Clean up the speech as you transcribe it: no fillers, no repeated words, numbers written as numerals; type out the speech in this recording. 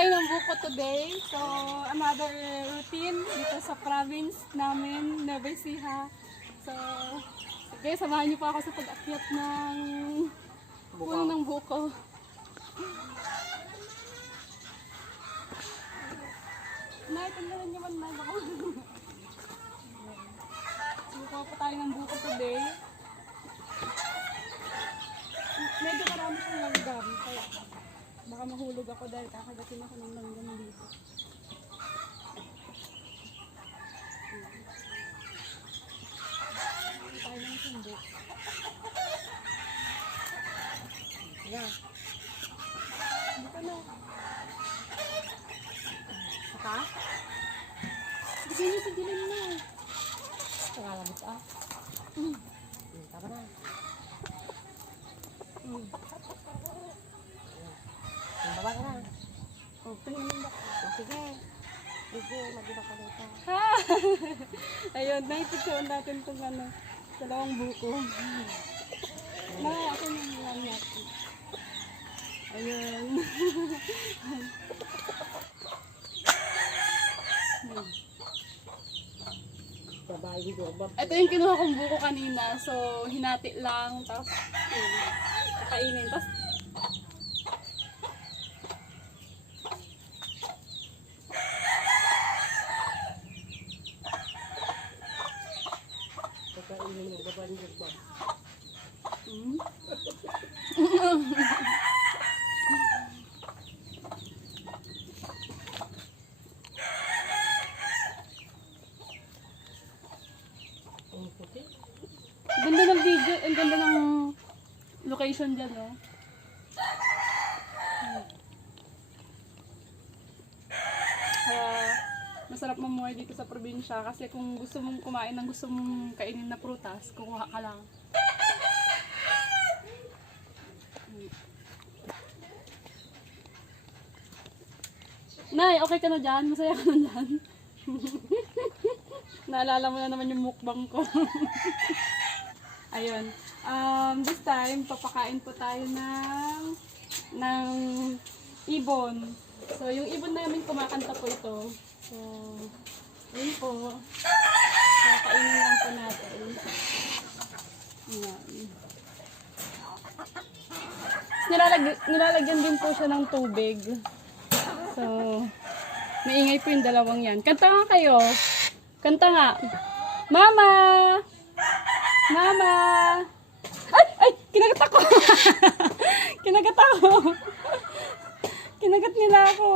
tayo ng buko today. So, another routine dito sa province namin, Nueva Ecija. So, sige, samahan niyo pa ako sa pag-akyat ng puno ng buko. Tanggalan niyo man na ako. Suka pa tayo ng buko today. Medyo marami siyang langgam, kaya baka mahulog ako dahil kakagatin ako ng langgam dito. Tayo ng sundok. Yeah. Dito na. Saka? Bigyan niyo sa dilim na. Nakalabot ah. Tama na. Baba ka na. Oh, tingnan mo. Sige. Sige, mag-iba ka dito. Ha! Ayun, naipicturean natin itong dalawang buko. Na, ako nang lang natin. Ayun. Babae dito. Ito yung kinuha kong buko kanina. So, hinati lang. Tapos, kakainin. Tapos, Kakainin mo. Babae dito ba? ganda ng video, ang ganda ng location dyan, no? Masarap mamuhay dito sa probinsya kasi kung gusto mong kumain ng gusto mong kainin na prutas, kukuha ka lang. Nay, okay ka na dyan? Masaya ka na dyan? Naalala mo na naman yung mukbang ko. Ayun. This time, papakain po tayo ng ibon. So, yung ibon namin kumakanta po ito. So, yun po. Kakainin lang po natin. Ayan. Nilalagyan din po siya ng tubig. So, maingay po yung dalawang yan. Kanta nga kayo. Kanta nga. Mama! Mama! Ay! Ay! Kinagat ako! Kinagat ako! Kinagat nila ako.